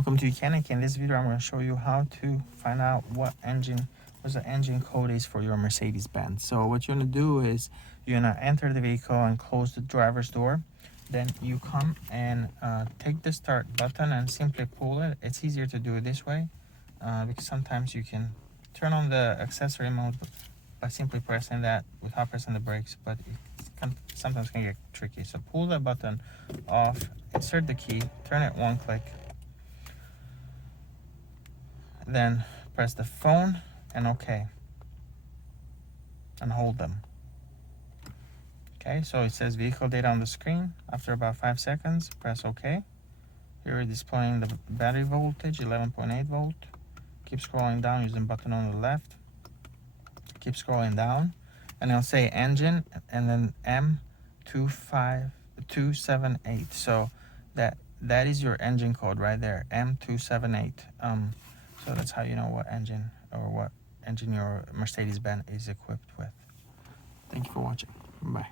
Welcome to YOUCANIC. In this video, I'm going to show you how to find out what the engine code is for your Mercedes-Benz. So what you're going to do is you're going to enter the vehicle and close the driver's door. Then you come and take the start button and simply pull it. It's easier to do it this way because sometimes you can turn on the accessory mode by simply pressing that without pressing the brakes, but sometimes can get tricky. So pull the button off, insert the key, turn it one click, then press the phone and OK, and hold them. Okay, so it says vehicle data on the screen. After about 5 seconds, press OK. Here we're displaying the battery voltage, 11.8 volt. Keep scrolling down using the button on the left. Keep scrolling down, and it'll say engine, and then M278. So that is your engine code right there, M278. So that's how you know what engine your Mercedes-Benz is equipped with. Thank you for watching. Bye.